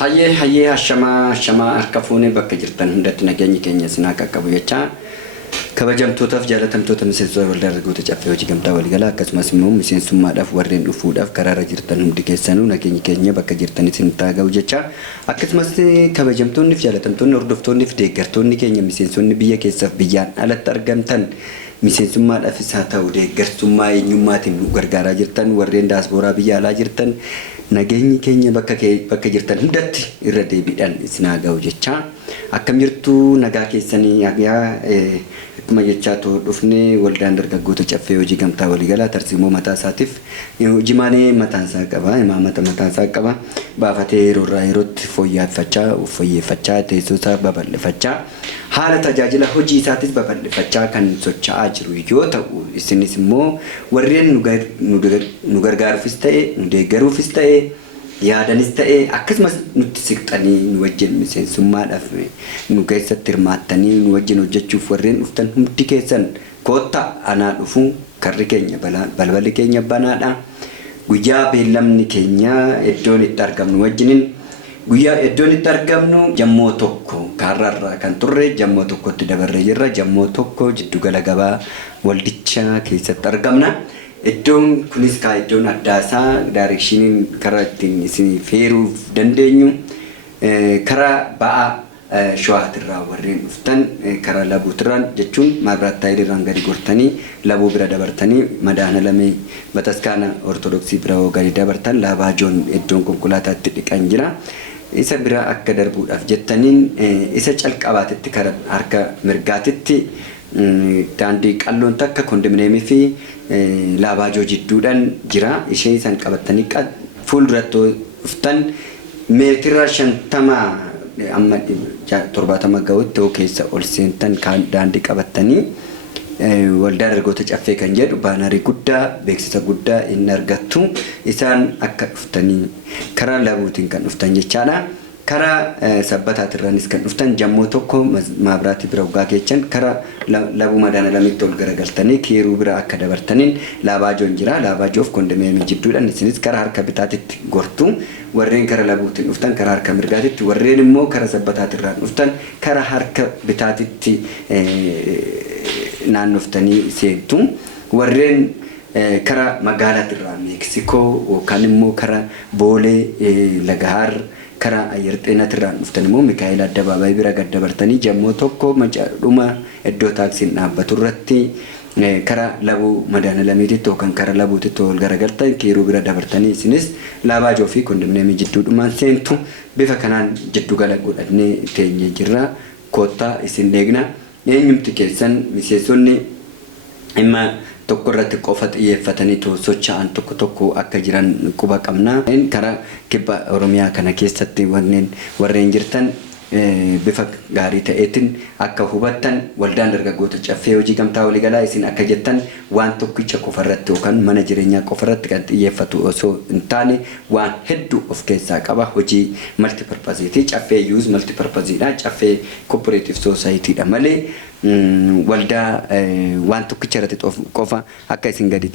Hayyee hashama harkafuune bakka jirtan hundatti nageenyi keenya sinaa qaqqabu jecha kabajamtootaaf jaalatamtoota miseensota waldaa dargaggoota caffee hojii gamtaa waliigalaa akkasumas immoo miseensummaadhaaf warreen dhufuudhaaf karaarra jirtan hundi keessanuu nageenyi keenya bakka jirtanitti sin taaga'u jecha akkasumas kabajamtoonni fi jaalatamtoonni hordoftoonni fi deeggartoonni keenya miseensonni biyya keessaaf biyyaan alatti argamtan miseensummaadhaaf isaa ta'u deeggarsummaa eenyummaatiin nu gargaaraa jirtan warreen daasporaa biyya alaa jirtan nageenyi keenya bakka jirtan hundatti irra deebiidhaan isin haa ga'u jecha akkam jirtu nagaa keessanii hagaa akkuma jechaa dhufne waldaan dargaggoota caffee hojii gamtaa waliigalaa tarsiimoo mataa isaatiif jimaanee mataan isaa qaba imaamata mataan isaa qaba baafatee yeroorraa yerootti fooyyeffachaa teessoo isaa babal'ifachaa haala tajaajila hojii isaatis babal'ifachaa kan socho'aa jiru yoo ta'u isinis immoo warreen nu gargaaruufis ta'e nu deeggaruufis ta'e yaadanis ta'e akkasumas nutti siqxanii nu wajjin miseensummaadhaaf nu keessatti hirmaattanii nu wajjin hojjechuuf warreen dhuftan hundi keessan koottaa anaa dhufu karri keenya balballi keenya banaadha guyyaa beellamni keenya iddoon itti argamnu wajjinin guyyaa iddoon itti argamnu jammoo tokko kaarrarraa kan turre jammoo tokkotti dabarree jirra jammoo tokko jiddugala gabaa waldichaa keessatti argamna. Iddoon kunis iddoon addaasaa daarekshiniin karaa ittiin isin feeruuf dandeenyu karaa ba'aa shawaatirraa warreen dhuftan karaa labuutirraan jechuun maabiraattaayilirraan gadi gortanii labuu bira dabartanii madaana lamee bataskaana ortodoksii bira gadi dabartan laabaajoon iddoon konkolaataatti dhiqan jira. Isa bira akka darbuudhaaf jettaniin isa calqabaatitti karaa harka mirgaatitti daandii qalloon takka kondominiyeemii fi laabaajoo jidduudhaan jira ishee isaan qabatanii fuulduratti dhuftan meetira 50 amma 70 ga'utti keessa ol seentan kan daandii qabatanii waldaa dargaggoota caffee kan jedhu baanarii guddaa beeksisa guddaa inni argattu isaan akka dhuftanii karaa labuutiin kan dhuftan jechaadha. Karaa sabbataatirraanis kan dhuftan jammoo tokko maabiraatii bira ugaa keechan karaa labuu madaana lamitti ol garagaltanii kiiruu bira akka dabartaniin laabaajoon jira laabaajoof kondominiyeemii jidduudhaan isinis karaa harka bitaatitti gortu warreen karaa labuutiin dhuftan karaa harka mirgaatitti warreen immoo karaa sabbataatirraan dhuftan karaa harka bitaatitti naannoftanii seentu warreen karaa magaalaatirraa meeksikoo yookaan immoo karaa boolee lagahaar karaa ayyerxeenatirraan dhuftan immoo Mikaa'el Addabaabaayii bira gad dabartanii jammoo tokko macaadhuma iddoo taaksiin dhaabbatu irratti karaa labuu madaana lamiititti yookaan karaa labuutitti ol garagaltan kiiruu bira dabartanii isinis laabaajoo fi kondominiyeemii jidduudhumaan seentu bifa kanaan jiddugala godhannee teenyee jirra koottaa isin eegna eenyumti keessan miseensonni imma tokko irratti qofa xiyyeeffatanii socho'an tokko akka jiran quba qabna. Karaa kibba Oromiyaa kana keessatti warreen jirtan bifa gaarii ta'eetiin akka hubattan waldaan dargaggoota caffee hojii gamtaa waliigalaa isin akka jettan waan tokkicha qofa irratti yookaan mana jireenyaa qofa irratti kan xiyyeeffatu osoo hin taane waan hedduu of keessaa qaba hojii multipurpose caffee use multipurpose caffee cooperative society dha malee waldaa waan tokkicha irratti qofa akka isin gadi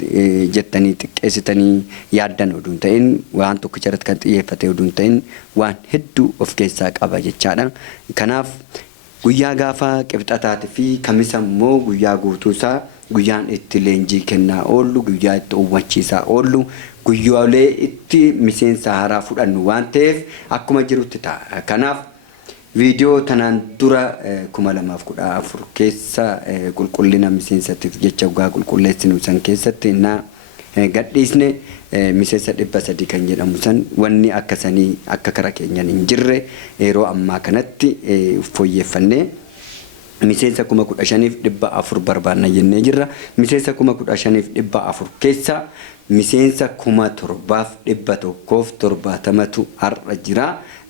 jettanii xiqqeessitanii yaaddan oduun ta'in waan tokkicha irratti kan xiyyeeffate oduun ta'in waan hedduu of keessaa qaba jechaadha. Kanaaf guyyaa gaafa qibxataatii fi kamisa immoo guyyaa guutuusaa guyyaan itti leenjii kennaa oollu guyyaa itti uwwachiisaa oollu guyyaalee itti miseensa haaraa fudhannu waan ta'eef akkuma jirutti ta'a. Kanaaf viidiyoo tanaan dura 2014 keessa qulqullina miseensatiif jecha ugaa qulqulleessinu san keessatti na gadhiisne miseensa 300 kan jedhamu san wanni akkasanii akka karaa keenyan hin jirre yeroo ammaa kanatti fooyyeffannee miseensa 15,400 barbaanna jennee jirra. Miseensa 15,400 keessa miseensa 7,170tu har'a jira.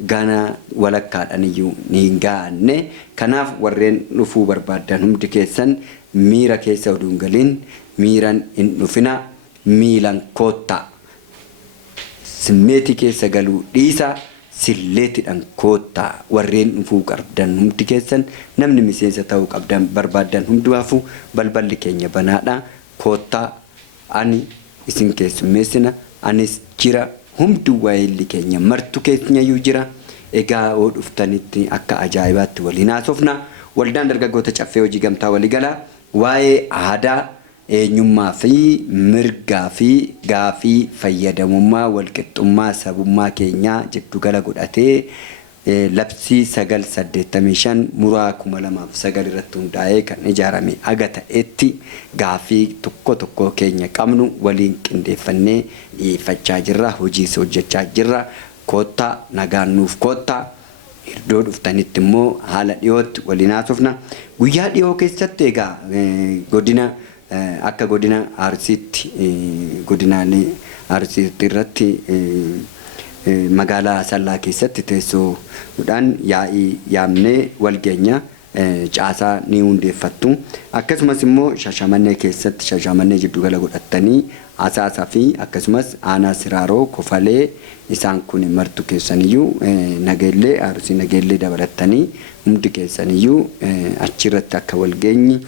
Gana walakkaadhaan iyyuu ni gaanne. Kanaaf warreen dhufuu barbaadan hundi keessan miira keessa oduun galiin miiran hin dhufina miilan koottaa. Simmeetii keessa galuu dhiisa silleetidhaan koottaa warreen dhufuu qabdan hundi keessan namni miseensa ta'uu qabdan barbaadan hundumaafuu balballi keenya banaadha. Koottaa ani isin keessummeessina anis jira. Humdu waayilli keenya martu keenya yuu jira egaa oo dhuftanitti akka ajaa'ibaatti waliin haasofna. Waldaan dargaggoota caffee hojii gamtaa waliigalaa waa'ee aadaa eenyummaa fi mirgaa fi gaafii fayyadamummaa walqixxummaa sabummaa keenyaa jiddu gala godhatee labsii 985 muraa 2009 irratti hundaa'ee kan ijaarame aga ta'etti gaafii tokko keenya qabnu waliin qindeeffannee dhiyeeffachaa jirra. Hojiis hojjechaa jirra. Koottaa nagaan nuuf koottaa. Iddoo dhuftanitti immoo haala dhiyootti waliin haasofna. Guyyaa dhiyoo keessatti egaa godina akka godina Arsiitti godinaalee Arsiitti irratti magaalaa Asallaa keessatti teessoodhaan yaa'ii yaamnee walgeenya caasaa ni hundeeffattu. Akkasumas immoo Shashamannee keessatti Shashamannee jiddu gala godhattanii Asaasaa fi akkasumas Aanaa Siraaroo Kofalee isaan kun martu keessaniyyuu nageellee Arsii nageellee dabalattanii hundi keessaniyyuu achirratti akka walgeenyi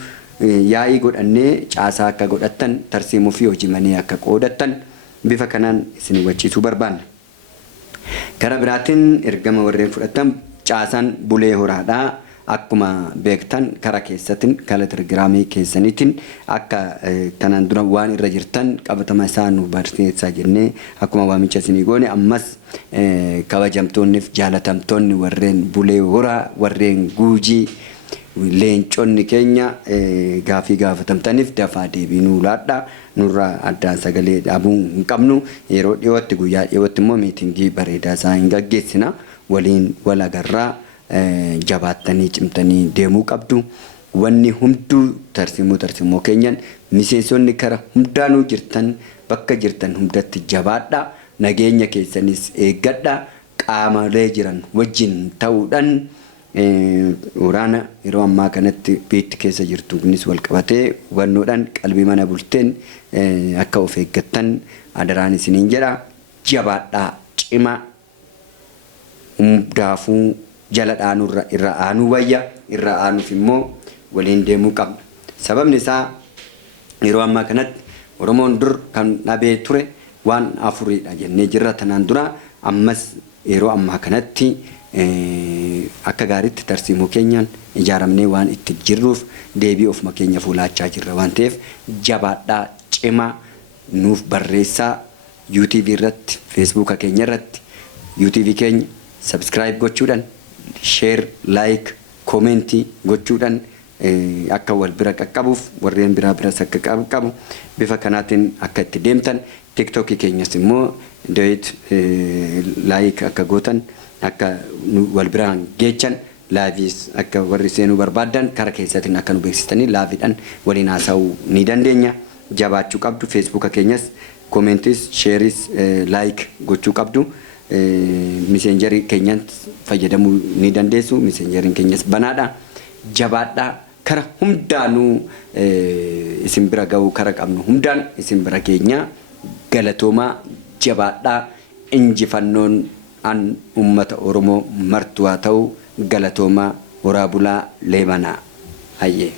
yaa'ii godhannee caasaa akka godhattan tarsiimuu fi hojimanii akka qoodattan bifa kanaan isin hubachiisuu barbaanna. Karaa biraatiin ergama warreen fudhatan caasaan bulee horaadhaa akkuma beektan karaa keessatiin kala telegiraamii keessaniitiin akka tanaan dura waan irra jirtan qabatama isaa nu barsiisaa jennee akkuma waamicha isinii goone ammas kabajamtoonniif jaalatamtoonni warreen bulee horaa warreen guujii leenconni keenya gaafii gaafatamtaniif dafaa deebii nuu laadhaa nurraa addaan sagalee dhabuu hin qabnu. Yeroo dhiyootti guyyaa dhiyootti immoo miitingii bareedaa isaa hin gaggeessina waliin wal agarraa. Jabaattanii cimtanii deemuu qabdu. Wanni hunduu tarsiimoo keenyan miseensonni kara hundaanuu jirtan bakka jirtan hundatti jabaadha. Nageenya keessanis eeggadha. Qaamolee jiran wajjin ta'uudhaan waraana yeroo ammaa kanatti biitti keessa jirtu kunis wal qabatee hubannoodhaan qalbii mana bulteen akka of eeggattan adaraan isiniin jedha. Jabaadhaa cima hundaafuu jala dhaanurra irra aanuu wayya irra aanuuf immoo waliin deemuu qabna. Sababni isaa yeroo ammaa kanatti Oromoon dur kan dhabee ture waan afuridha jennee jirra. Tanaan dura ammas yeroo ammaa kanatti akka gaariitti tarsiimoo keenyaan ijaaramnee waan itti jirruuf deebii ofuma keenya fuulaachaa jirra waan ta'eef jabaadhaa cima nuuf barreessaa. YouTube irratti Facebook keenya irratti YouTube keenya subscribe gochuudhaan share like comment gochuudhaan akka wal bira qaqqabuuf warreen biraa biras akka qabu bifa kanaatiin akka itti deemtan. TikTok keenyas immoo doyit like akka gootan akka wal biraan geechan laavis akka warri seenuu barbaadan kara keessaatiin akka nu beeksistanii laavidhaan waliin haasa'uu ni dandeenya. Jabaachuu qabdu. Facebook keenyas commentis shares like gochuu qabdu. Messengerii keenyaan fayyadamuu ni dandeessu. Messengerii keenyas banaadha. Jabaadhaa. Kara hundaanuu isin bira ga'uu kara qabnu hundaan isin bira keenya galatoomaa jabaadhaa. Injifannoon an ummata Oromoo martuu haa ta'u galatoomaa horaa bulaa leemanaa. Hayyee.